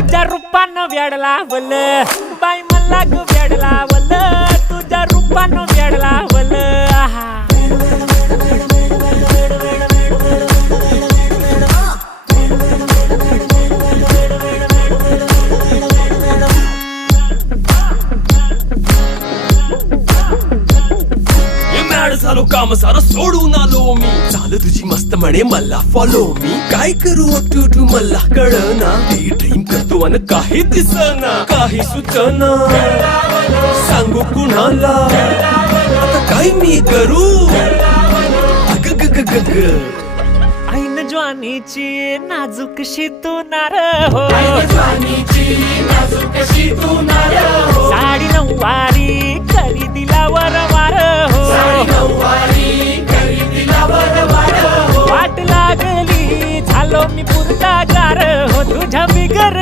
तुझ्या रूपानं वेड लावल बाई मला ग वेड लावल तुझ्या रूपानं वेड लावल झालो काम सारं सोडून आलो मी चाल तुझी मस्त म्हणे मला फॉलो मी काय करू टू मला कळना ड्रीम करतो आणि काही दिसना काही सुचना सांगू कुणाला आता काय मी करू ऐन ज्वानीची नाजूकशी तू नार हो साडी नऊवारी करी दिला वरवार हो वाट लागली झालो मी पुरता गार हो तुझ्या बिगर